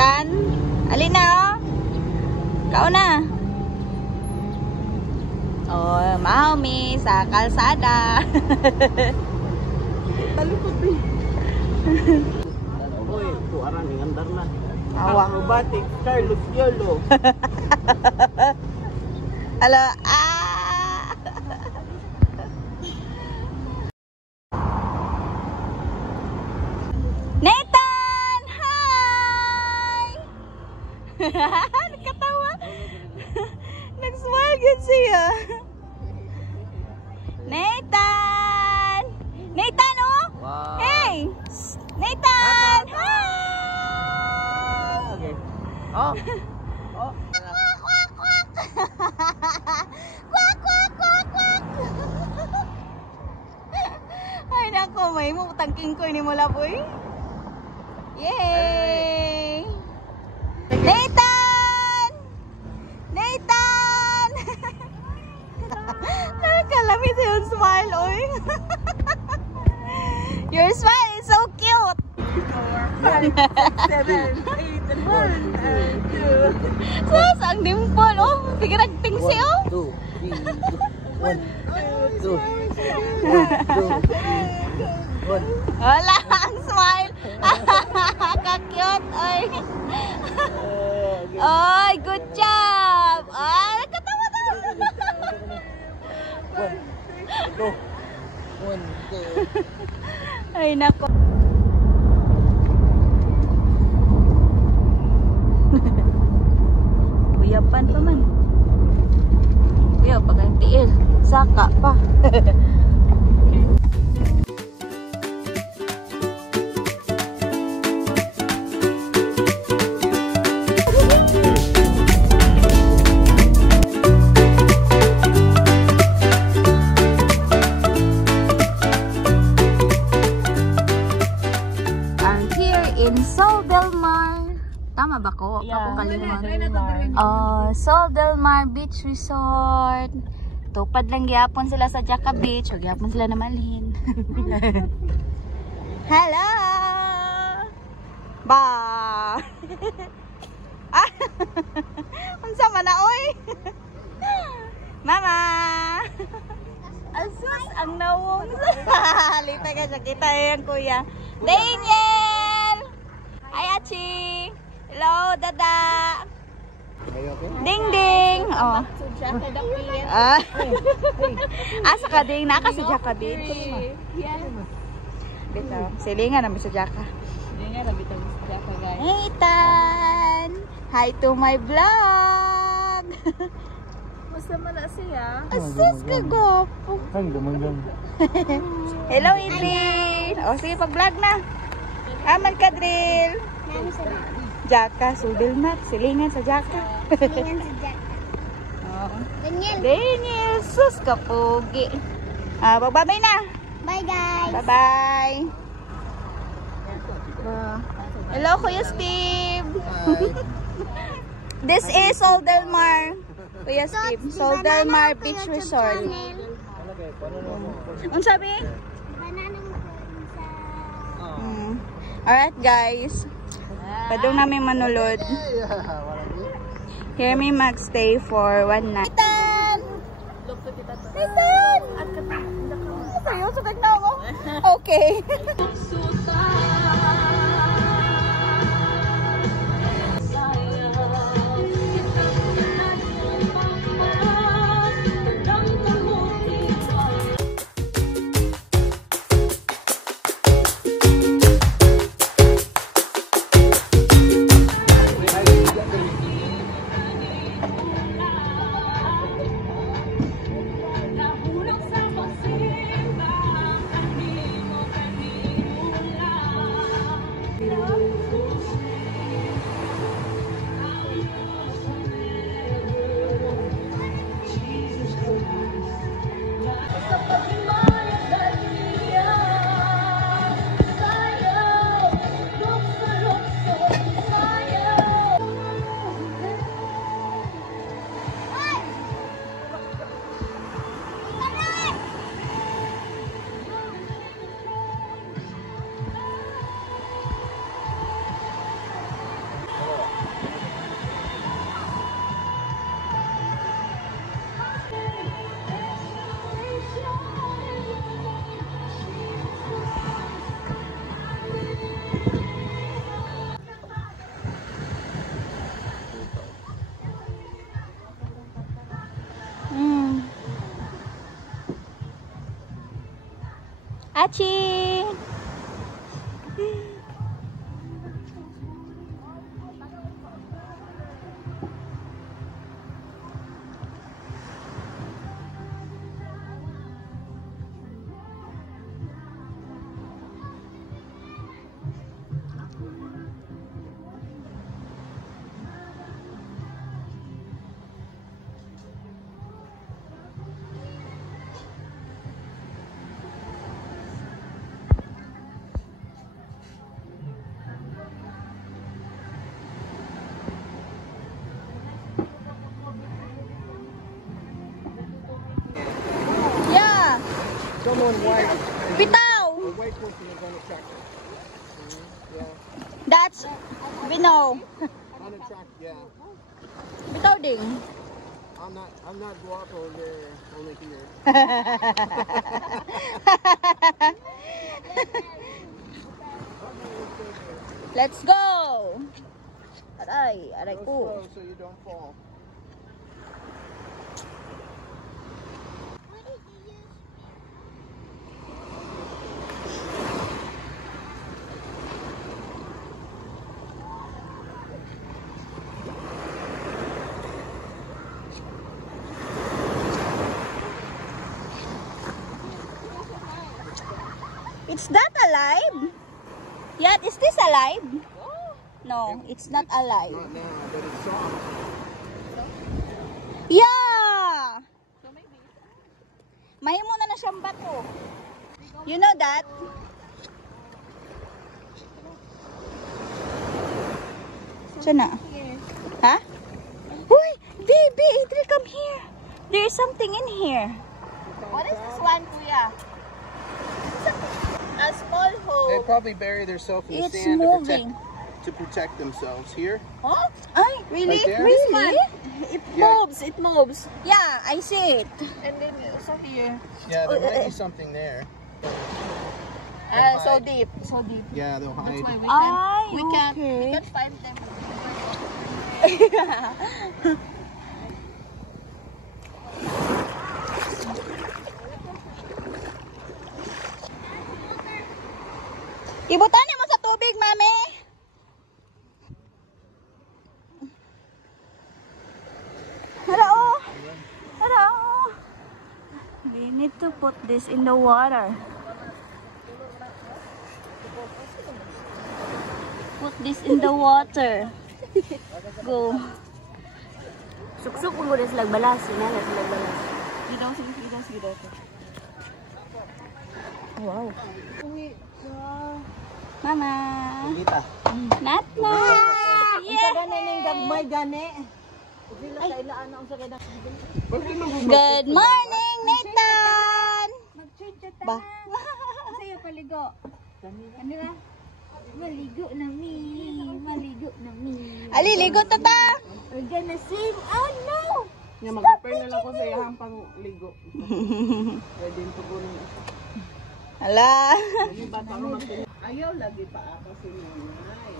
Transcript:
Nathan, alin na oh? Kauna. Oh, Maumi sa kalsada. Oy, tuaran ng andar na. Awa. Acrobatic Carlos Yolo. Alo, Nathan! Hi! Nakatawa. Nag-smile yun siya. Nathan! Nathan, oh! Wow. Hey! Nathan! Hi! Okay. Oh. Oh. Kwak, kwak, kwak, kwak! Ay, nako, may mo tangking ko ini mula po eh. Yay! Nathan! Nathan! Nakalamit yung smile, oy. Your smile is so cute. 5, 6, 7, 8, and 1, and 2. Sus, ang dimple, oh. Sige, nagtingsi, oh. 2, 3, 1, 2, 1. Wala, ang smile. Ka-cute, oy. Oy, good job. Ay, katawa-tawa. 1, 2. Ay, nako. Kuyapan pa man. Kuya, pag ang tiil. Saka pa. Sol Del Mar. Tama ba ko? Yeah. Ako kalimutan. Sol Del Mar Beach Resort. Tupad lang gyapon sila sa Jaca Beach. Huwag gyapon sila na malhin. Hello! Ba! Unsa man na oy? Mama! Asus ang nawong. Lipay ka siya. Kita yan kuya. Daniel! Hi, Achi! Hello, Dada! Ding ding! Oh. Asa ka ding? Naka sa Jaca Beach? Dito. Silingan namin sa Jaca. Silingan namin sa Jaca, guys. Nathan! Hi to my vlog! Basta man na siya. Asus ka gopo! Hello, Idril! O, sige, pag-vlog na. Aman ka, Drill. Jaca, Sudel Mat. Silingan sa Jaca. Silingan sa Jaca. Daniel, sus ka pogi. Babay na. Bye, guys. Bye-bye. Hello, Kuya Steve. This is Sol Del Mar. Kuya Steve, Sol Del Mar Beach Resort. Ano sabi? Alright guys, padung namin manulod. Here may magstay for 1 night. Nathan! Nathan! Sayo, sakit na ako. Okay. Achi! Yeah! Someone white. Bitaw! A white person is on a tractor. Yeah. That's... Bino. On a track, yeah. Bitaw ding. I'm not guapo, they're only here. Let's go! Aray Go ko. slow so you don't fall. It's that alive? Yeah, is this alive? No, it's not alive. Not now, but it's soft. Yeah! Mahimo na siyang bato. You know that? Siya na. Ha? Uy! Baby! Adri, come here! There is something in here. What is this one, Kuya? A small They hole. probably bury themselves in the It's sand moving. to protect themselves. Here? Huh? Ay, really? Right there? Really? It Yeah. moves, it moves. Yeah, I see it. And then also here. Yeah, there might be something there. So hide. deep, so deep. Yeah, they'll That's why hide. we can't okay. find them. Ibutan mo sa tubig, mami. Hara, oh. Hara, oh. We need to put this in the water. Put this in the water. Go. Suksuk mo udah silag balas, silag balas. Gidaw. Wow. Mama. Dita. Natna. Unsa gani ning gagmay gani? Sila sa ilaan ang sa kada. Good morning, Nathan. Ba? Sa'yo paligo. Ano ba? Maligo na mi. Maligo na mi. Aliligo to ta. We're gonna sing. Oh no! Nya mag-prepare na lang ko sa iyang pangligo. Pwede to ko nung Ala. bata ko mag- ayaw lagi pa ako si nanay.